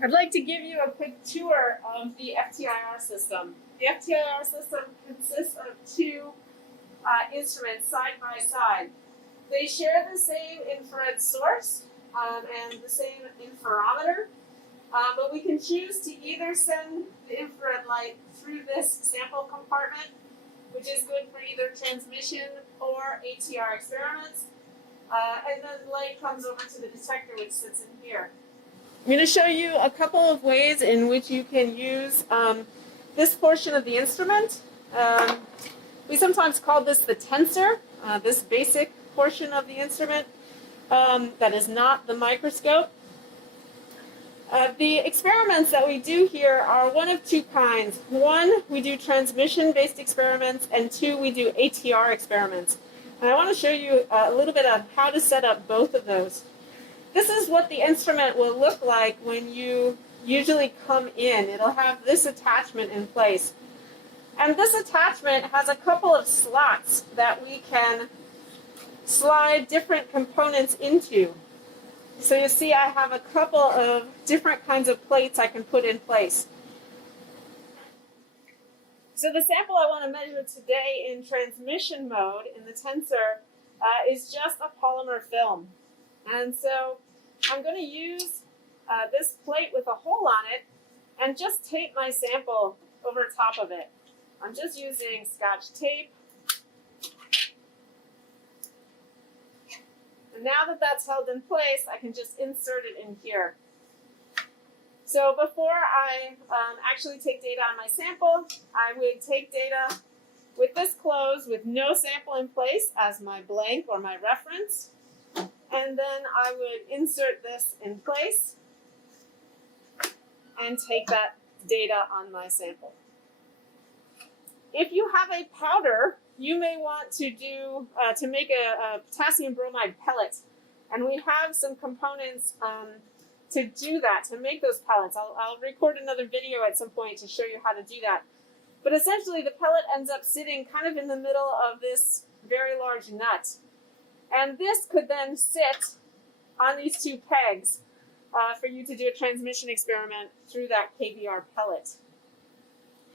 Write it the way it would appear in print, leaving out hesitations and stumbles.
I'd like to give you a quick tour of the FTIR system. The FTIR system consists of two instruments side by side. They share the same infrared source and the same interferometer, but we can choose to either send the infrared light through this sample compartment, which is good for either transmission or ATR experiments, and then the light comes over to the detector, which sits in here. I'm going to show you a couple of ways in which you can use this portion of the instrument. We sometimes call this the tensor, this basic portion of the instrument that is not the microscope. The experiments that we do here are one of two kinds. One, we do transmission-based experiments, and two, we do ATR experiments. And I want to show you a little bit of how to set up both of those. This is what the instrument will look like when you usually come in. It'll have this attachment in place. And this attachment has a couple of slots that we can slide different components into. So you see I have a couple of different kinds of plates I can put in place. So the sample I want to measure today in transmission mode in the Tensor is just a polymer film. And so I'm going to use this plate with a hole on it and just tape my sample over top of it. I'm just using Scotch tape. And now that that's held in place, I can just insert it in here. So before I actually take data on my sample, I would take data with this closed with no sample in place as my blank or my reference. And then I would insert this in place and take that data on my sample. If you have a powder, you may want to do to make a potassium bromide pellet. And we have some components to do that, to make those pellets. I'll record another video at some point to show you how to do that. But essentially the pellet ends up sitting kind of in the middle of this very large nut. And this could then sit on these two pegs for you to do a transmission experiment through that KBR pellet.